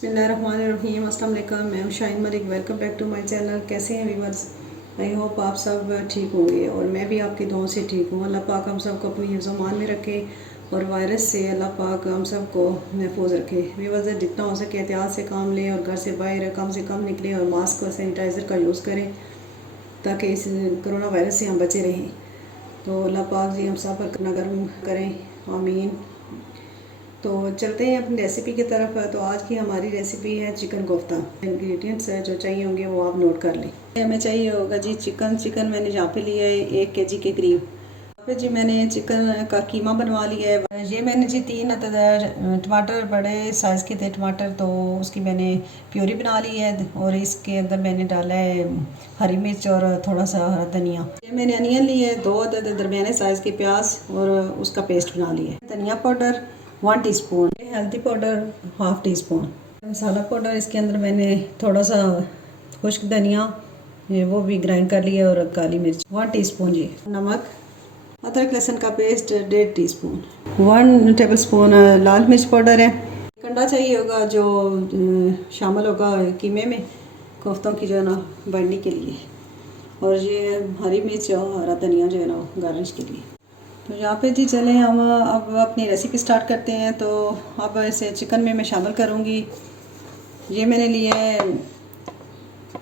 बिस्मिल्लाहिर्रहमानिर्रहीम अस्सलाम वालेकुम। मैं हूं Shaheen Malik. Welcome back to my channel. कैसे हैं व्यूअर्स? आई होप आप सब ठीक होंगे और मैं भी आपकी दुआओं से ठीक हूं। अल्लाह पाक हम सबको अपनी हिफ्ज़-ओ-मान में रखे और वायरस से अल्लाह पाक हम सबको महफूज रखे। व्यूअर्स, जितना हो सके एहतियात से काम लें और घर से बाहर कम से कम निकलें और मास्क और सैनिटाइज़र का यूज़ करें ताकि इस कोरोना वायरस से हम बचे रहें। तो अल्लाह पाक जी हम सब पर नगरम करें, आमीन। तो चलते हैं अपनी रेसिपी की तरफ। तो आज की हमारी रेसिपी है चिकन कोफ्ता। इंग्रेडिएंट्स जो चाहिए होंगे वो आप नोट कर लें। हमें चाहिए होगा जी चिकन मैंने यहाँ पे लिया है 1 kg के करीब। यहाँ पे जी मैंने चिकन का कीमा बनवा लिया है। ये मैंने जी 3 टमाटर बड़े साइज़ के थे टमाटर, तो उसकी मैंने प्यूरी बना ली है और इसके अंदर मैंने डाला है हरी मिर्च और थोड़ा सा हरा धनिया। ये मैंने अनियन लिए है 2 दरमियाने साइज़ के प्याज और उसका पेस्ट बना लिया है। धनिया पाउडर 1 टीस्पून, हल्दी पाउडर 1/2 टीस्पून, मसाला पाउडर इसके अंदर मैंने थोड़ा सा खुश्क धनिया वो भी ग्राइंड कर लिया और काली मिर्च 1 टीस्पून जी, नमक, अदरक लहसुन का पेस्ट 1.5 टीस्पून, 1 टेबलस्पून लाल मिर्च पाउडर है। कंडा चाहिए होगा जो शामिल होगा कीमे में कोफ्तों की जो है ना बाइंडी के लिए, और ये हरी मिर्च और हरा धनिया जो है ना गार्निश के लिए। तो यहाँ पे जी चलें हम अब अपनी रेसिपी स्टार्ट करते हैं। तो अब इसे चिकन में मैं शामिल करूँगी। ये मैंने लिए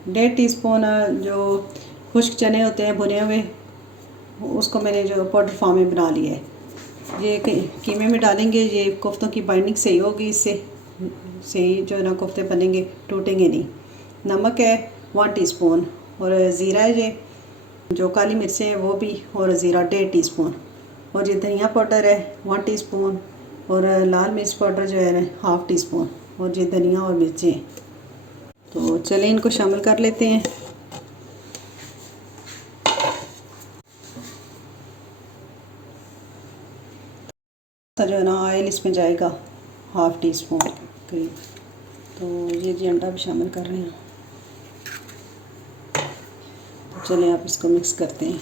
1.5 टीस्पून जो खुश्क चने होते हैं भुने हुए, उसको मैंने जो पाउडर फॉर्म में बना लिया है। ये कीमे में डालेंगे, ये कोफ्तों की बाइंडिंग सही होगी, इससे सही जो है ना कोफ्ते बनेंगे, टूटेंगे नहीं। नमक है 1 टीस्पून और ज़ीरा है ये जो काली मिर्चें हैं वो भी, और ज़ीरा 1.5 टीस्पून, और ये धनिया पाउडर है 1 टीस्पून और लाल मिर्च पाउडर जो है 1/2 टीस्पून, और ये धनिया और मिर्चें। तो चलें इनको शामिल कर लेते हैं। जो है ना ऑयल इसमें जाएगा 1/2 टीस्पून करीब। तो ये जी अंडा भी शामिल कर रहे हैं। तो चलें आप इसको मिक्स करते हैं।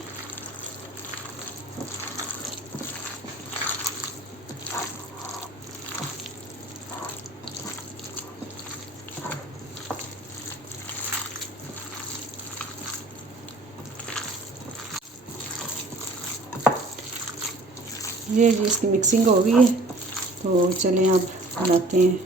ये जी इसकी मिक्सिंग हो गई है, तो चलें आप बनाते हैं।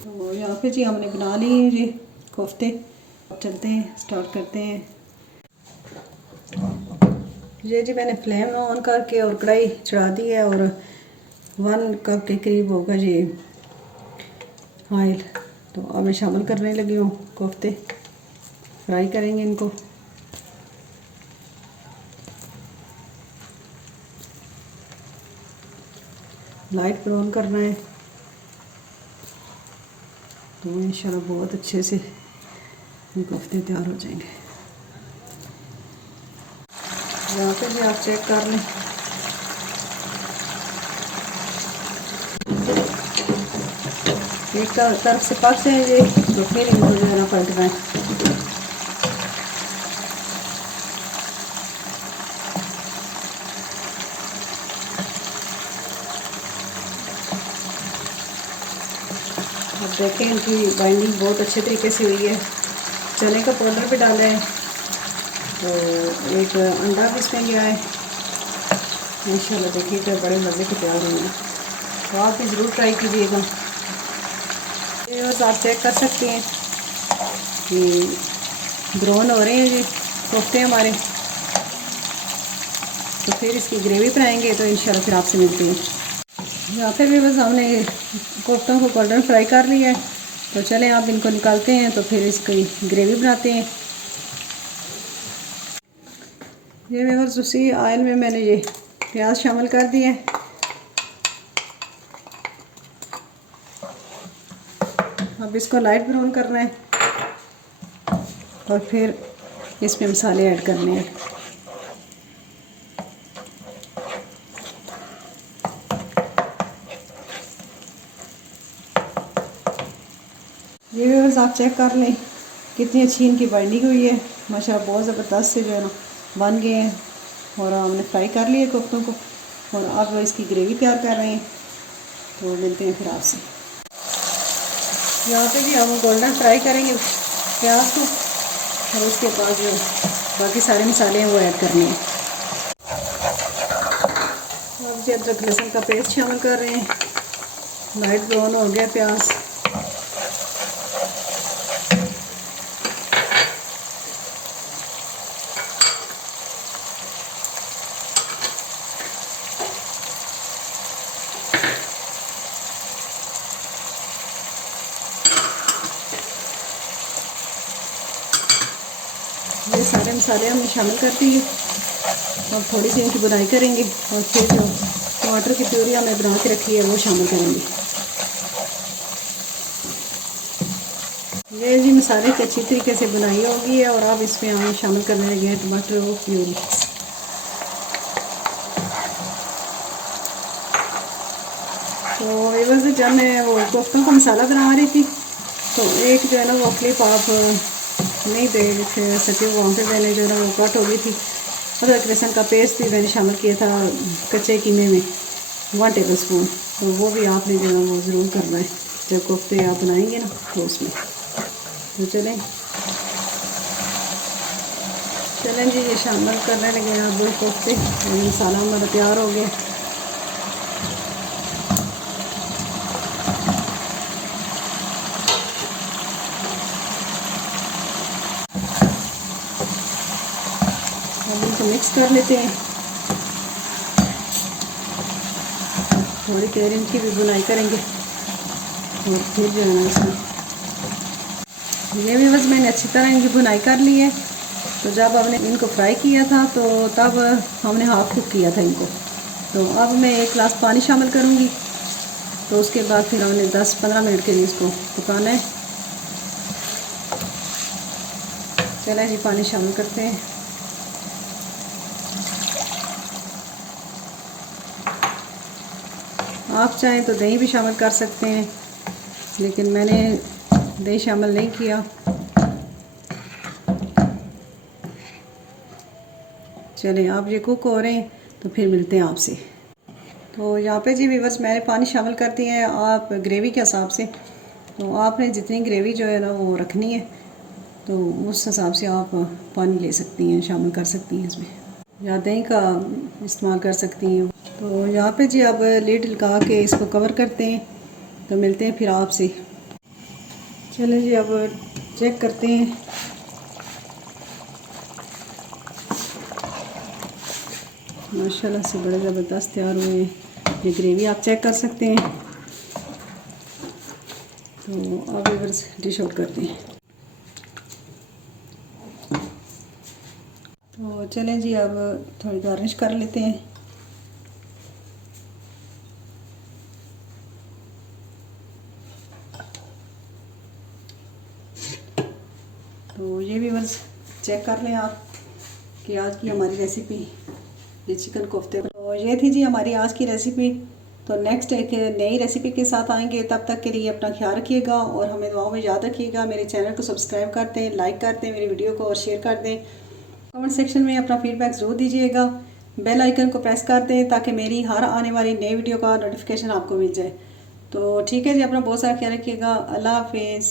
तो यहाँ पे जी हमने बना लिए हैं जी कोफ्ते। अब चलते हैं, स्टार्ट करते हैं। ये जी मैंने फ्लेम ऑन करके और कढ़ाई चढ़ा दी है और 1 कप के करीब होगा जी ऑयल। तो अब मैं शामिल करने लगी हूँ कोफ्ते, फ्राई करेंगे इनको। लाइट ब्राउन करना है, तो इंशाल्लाह बहुत अच्छे से कोफ्ते तैयार हो जाएंगे। यहाँ पे भी आप चेक कर लें। एक तरफ से पक से ये तो फिर इनको जो है ना पलटना है। अब देखें इनकी बाइंडिंग बहुत अच्छे तरीके से हुई है। चने का पाउडर भी डाला है, तो एक अंडा भी इसमें गया है। इंशाल्लाह देखिएगा बड़े मज़े के तैयार होंगे, तो आप भी ज़रूर ट्राई कीजिएगा। ये बस आप चेक कर सकते हैं कि ब्राउन हो रहे हैं जी कोफ्ते हमारे। तो फिर इसकी ग्रेवी बनाएंगे, तो इंशाल्लाह फिर आपसे मिलते हैं। यहाँ पे भी बस हमने कोफ्तों को गोल्डन फ्राई कर लिया है। तो चलें आप इनको निकालते हैं, तो फिर इसकी ग्रेवी बनाते हैं। ये व्यूअर्स उसी ऑयल में मैंने ये प्याज शामिल कर दिए। अब इसको लाइट ब्राउन करना है और फिर इसमें मसाले ऐड करने हैं। ये व्यूअर्स आप चेक कर लें कितनी अच्छी इनकी बाइंडिंग हुई है, माशाल्लाह बहुत ज़बरदस्त से जो है ना बन गए हैं। और हमने फ्राई कर लिए कोफ्तों को और अब इसकी ग्रेवी तैयार कर रहे हैं। तो मिलते हैं फिर आपसे। यहाँ पे भी हम गोल्डन फ्राई करेंगे प्याज को और उसके बाद जो बाकी सारे मसाले हैं वो ऐड करने हैं। अब जी अदरक लहसुन का पेस्ट शामिल कर रहे हैं। लाइट ब्राउन हो गया प्याज। ये सारे मसाले हमने शामिल कर दिए और थोड़ी सी इनकी बुनाई करेंगे और फिर जो टमाटर की प्यूरी हमने बना के रखी है वो शामिल करेंगे। ये जी मसाले की अच्छी तरीके से बुनाई होगी है और अब इसमें हम शामिल करने लगे हैं टमाटर और प्यूरी। तो ये बस जब मैं वो कोफ्तों का मसाला बना रही थी तो एक जो है ना वो क्लिप आप नहीं देख सके, वहाँ पे मैंने जो है ना वो कट हो गई थी। अदरक लहसुन का पेस्ट भी मैंने शामिल किया था कच्चे कीमे में 1 टेबल स्पून। तो वो भी आपने जो है वो ज़रूर करना है जब कोफ्ते आप बनाएंगे ना तो उसमें। तो चलें जी ये शामिल करने लगे हैं अब कोफ्ते। मसाला हमारा तैयार हो गया। अब इनको मिक्स कर लेते हैं। थोड़ी देर इनकी भी बुनाई करेंगे और फिर जो है ना इसमें ये भी बस मैंने अच्छी तरह इनकी बुनाई कर ली है। तो जब हमने इनको फ्राई किया था तो तब हमने हाफ कुक किया था इनको। तो अब मैं 1 गिलास पानी शामिल करूँगी। तो उसके बाद फिर हमने 10-15 मिनट के लिए इसको पकाना है। चलें जी पानी शामिल करते हैं। आप चाहें तो दही भी शामिल कर सकते हैं लेकिन मैंने दही शामिल नहीं किया। चलें आप ये कुक हो रहे हैं तो फिर मिलते हैं आपसे। तो यहाँ पे जी व्यूअर्स मैंने पानी शामिल कर दिया है आप ग्रेवी के हिसाब से। तो आपने जितनी ग्रेवी जो है ना वो रखनी है तो उस हिसाब से आप पानी ले सकती हैं, शामिल कर सकती हैं इसमें, या दही का इस्तेमाल कर सकती हैं। तो यहाँ पे जी अब लिड लगा के इसको कवर करते हैं। तो मिलते हैं फिर आपसे। चलें जी अब चेक करते हैं। माशाल्लाह से बड़े ज़बरदस्त तैयार हुए हैं। ये ग्रेवी आप चेक कर सकते हैं। तो अब इधर डिश आउट करते हैं। तो चलें जी अब थोड़ी गार्निश कर लेते हैं। तो ये भी बस चेक कर लें आप कि आज की हमारी रेसिपी ये चिकन कोफ्ते। तो ये थी जी हमारी आज की रेसिपी। तो नेक्स्ट एक नई रेसिपी के साथ आएंगे। तब तक के लिए अपना ख्याल रखिएगा और हमें दुआओं में याद रखिएगा। मेरे चैनल को सब्सक्राइब कर दें, लाइक कर दें मेरी वीडियो को और शेयर कर दें। कमेंट सेक्शन में अपना फीडबैक ज़रूर दीजिएगा। बेल आइकन को प्रेस कर दें ताकि मेरी हर आने वाली नई वीडियो का नोटिफिकेशन आपको मिल जाए। तो ठीक है जी, अपना बहुत सारा ख्याल रखिएगा। अल्लाह हाफिज़।